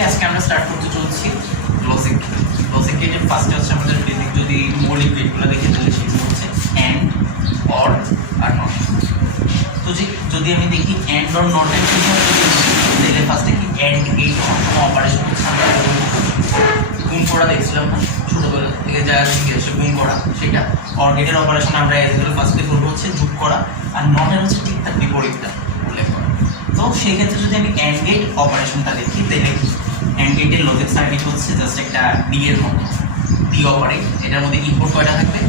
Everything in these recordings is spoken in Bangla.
বেসিক্যালি আজকে আমরা স্টার্ট করতে চলছি লজিক। লজিক গেটের ফার্স্টে হচ্ছে আমাদের বেসিক যদি মৌলিক গেটগুলো দেখে তাহলে সেগুলো হচ্ছে অ্যান্ড, অর আর নট। তো যদি আমি দেখি অ্যান্ড অর নটের বিষয়ে তাহলে ফার্স্টে কি অ্যান্ড গেট কোনো অপারেশন হচ্ছে আমরা গুণ করা দেখছিলাম না ছোটোবেলা থেকে যা শিখে গুণ করা, সেটা অর গেটের অপারেশন আমরা এগুলো ফার্স্টে করবো হচ্ছে যোগ করা, আর নটের হচ্ছে ঠিক তার বিপরীতটা উল্লেখ করা। তো সেই ক্ষেত্রে যদি আমি অ্যান্ড গেট অপারেশনটা দেখি তাহলে অ্যান্ড গেটের লজিক সার্কিট হচ্ছে জাস্ট একটা ডি এর মতো, ডি অপারেট। এটার মধ্যে ইনপুট কয়টা থাকবে?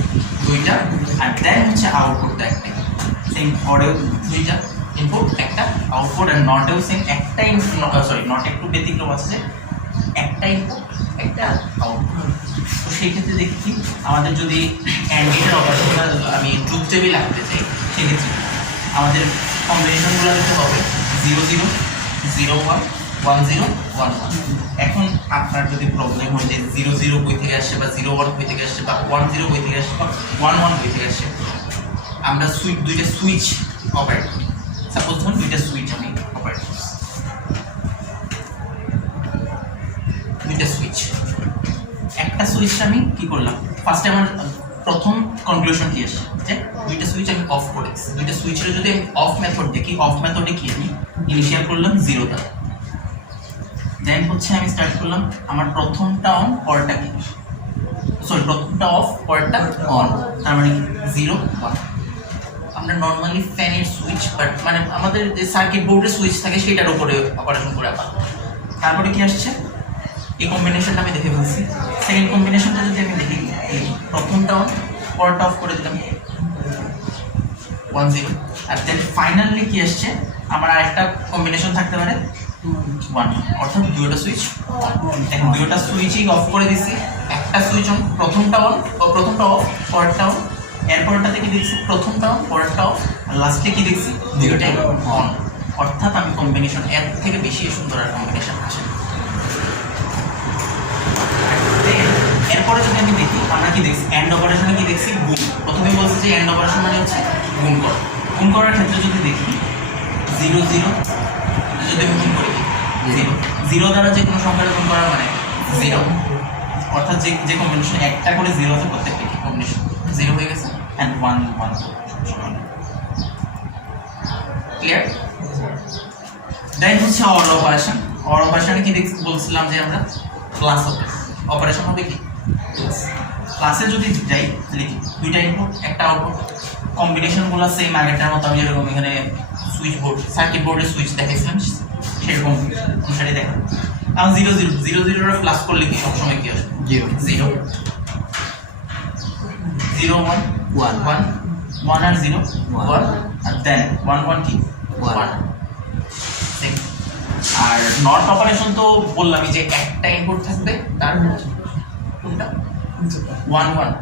দুইটা, আর দেন হচ্ছে আউটপুটটা একটা। সেম অরেও দুইটা ইনপুট একটা আউটপুট, আর নটেও সেম একটা ইনপুট, সরি নট একটু ব্যতিক্রম আছে যে একটা ইনপুট একটা আউটপুট। তো সেই ক্ষেত্রে দেখি আমাদের যদি অ্যান্ড গেটের অপারেশনটা আমি ট্রুথ টেবিল আঁকতে চাই, সেক্ষেত্রে আমাদের কম্বিনেশনগুলো দিতে হবে 0 0 0 1 1 0 1 1। এখন আপনার যদি প্রবলেম হয় যে 0 0 কই থেকে আসছে বা 0 1 কই থেকে আসছে বা 1 0 কই থেকে আসছে বা 1 1 কই থেকে আসছে, আমরা দুইটা সুইচ অপারেট করি। সাপোজ ধরুন দুইটা সুইচ আমি অপারেট করছি, দুইটা সুইচ। একটা সুইচ আমি কি করলাম, ফার্স্টে আমার প্রথম কনক্লুশন কি আসছে যে দুইটা সুইচ আমি অফ করে দিচ্ছি। দুইটা সুইচের যদি আমি অফ মেথড দেখি, অফ মেথডে কি আমি ইনিশিয়াল করলাম 0 টা, দেন হচ্ছে আমি স্টার্ট করলাম আমার প্রথমটা অন পরেরটা কি, সরি প্রথমটা অফ পরেরটা অন, তার মানে 0 1। আমরা নর্মালি ফ্যানের সুইচ বাট মানে আমাদের যে সার্কিট বোর্ডের সুইচ থাকে সেটার উপরে অপারেশন করে আবার। তারপরে কি আসছে, এই কম্বিনেশনটা আমি দেখে ফেলছি। সেকেন্ড কম্বিনেশনটা যদি আমি দেখি, প্রথমটা অন পরেরটা অফ করে দিলাম 1 0, আর দেন ফাইনালি কি আসছে, আমার আরেকটা কম্বিনেশন থাকতে পারে 1, অর্থাৎ দুইটা সুইচ। এখন দুইটা সুইচই অফ করে দিছি, একটা সুইচ অন, প্রথমটা অন ও প্রথমটা অফ পরেরটা অন, এরপরটা থেকে দেখছি প্রথমটা অন পরেরটা অফ, আর লাস্টে কি দেখছি দুইটাই অন। অর্থাৎ আমি কম্বিনেশন এর থেকে বেশি সুন্দর আর কম্বিনেশন আসে। এরপরে যদি আমি দেখি আমরা কি দেখছি, অ্যান্ড অপারেশনে কি দেখছি, গুণ। প্রথমে বলছি যে অ্যান্ড অপারেশন মানে হচ্ছে গুণ করা। গুণ করার ক্ষেত্রে যদি দেখি 0 0 যদি আমি গুণ করি 0 0 দ্বারা যে কোনো সংখ্যাটা গুণ করা মানে 0, অর্থাৎ যে কম্বিনেশন একটা করে 0 আছে প্রত্যেকটা কি কম্বিনেশন 0 হয়ে গেছে, অ্যান্ড 1 1 ক্লিয়ার। দেন হচ্ছে অর অপারেশন। অর অপারেশনে কি বলছিলাম যে আমরা প্লাস অপারেশন হবে কি ক্লাসে যদি যাই লিখি দুইটা ইনপুট একটা আউটপুট, কম্বিনেশনগুলো সেম আগেরটার মতো আমি যেরকম এখানে সুইচ বোর্ড সার্কিট বোর্ডের সুইচ দেখাইছিলাম সেরকম অনুসারে দেখা। কারণ 0 0 0 0 প্লাস করলে কি সবসময় কি আসবে 0 0 0 1 1 1 1 আর 0 1, আর দেন 1 1 কি 1। আর নট অপারেশন তো বললামই যে একটা ইনপুট থাকবে, তার কোনটা 1 1,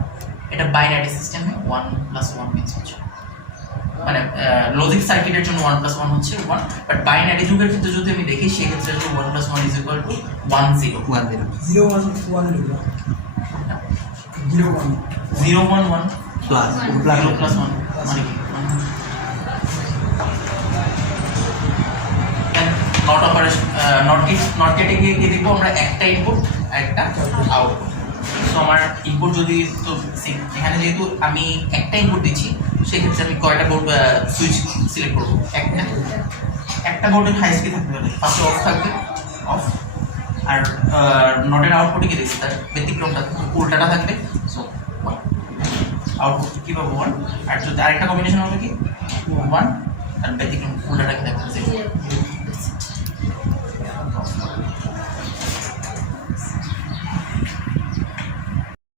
এটা বাইনারি সিস্টেমে 1 + 1 মিক্স হচ্ছে, মানে লজিক সার্কিটের জন্য 1 + 1 হচ্ছে 1, বাট বাইনারি যুগের ক্ষেত্রে যদি আমি দেখি সেই ক্ষেত্রে 1 + 1 = 1 0 1 0 0 1 1 0 1 1 প্লাস 0 + 1 মানে কি নট অপারেশন। নট গেটে গিয়ে কি দেখবো আমরা একটা ইনপুট একটা আউটপুট। তো আমার ইনপুট যদি তো এখানে যেহেতু আমি একটা ইনপুট দিচ্ছি সেক্ষেত্রে আমি কয়টা বোর্ড সুইচ সিলেক্ট করবো, একটা বোর্ডের হাইস্ট কি থাকতে পারে, ফার্স্টে অফ থাকবে অফ, আর নটের আউটপুটে কি দেখছি তার ব্যতিক্রমটা উল্টাটা থাকবে, সো আউটপুট কি পাবো 1, আর যদি আরেকটা কম্বিনেশন হবে কি 1, আর ব্যতিক্রম উল্টাটা কি থাকবে 0।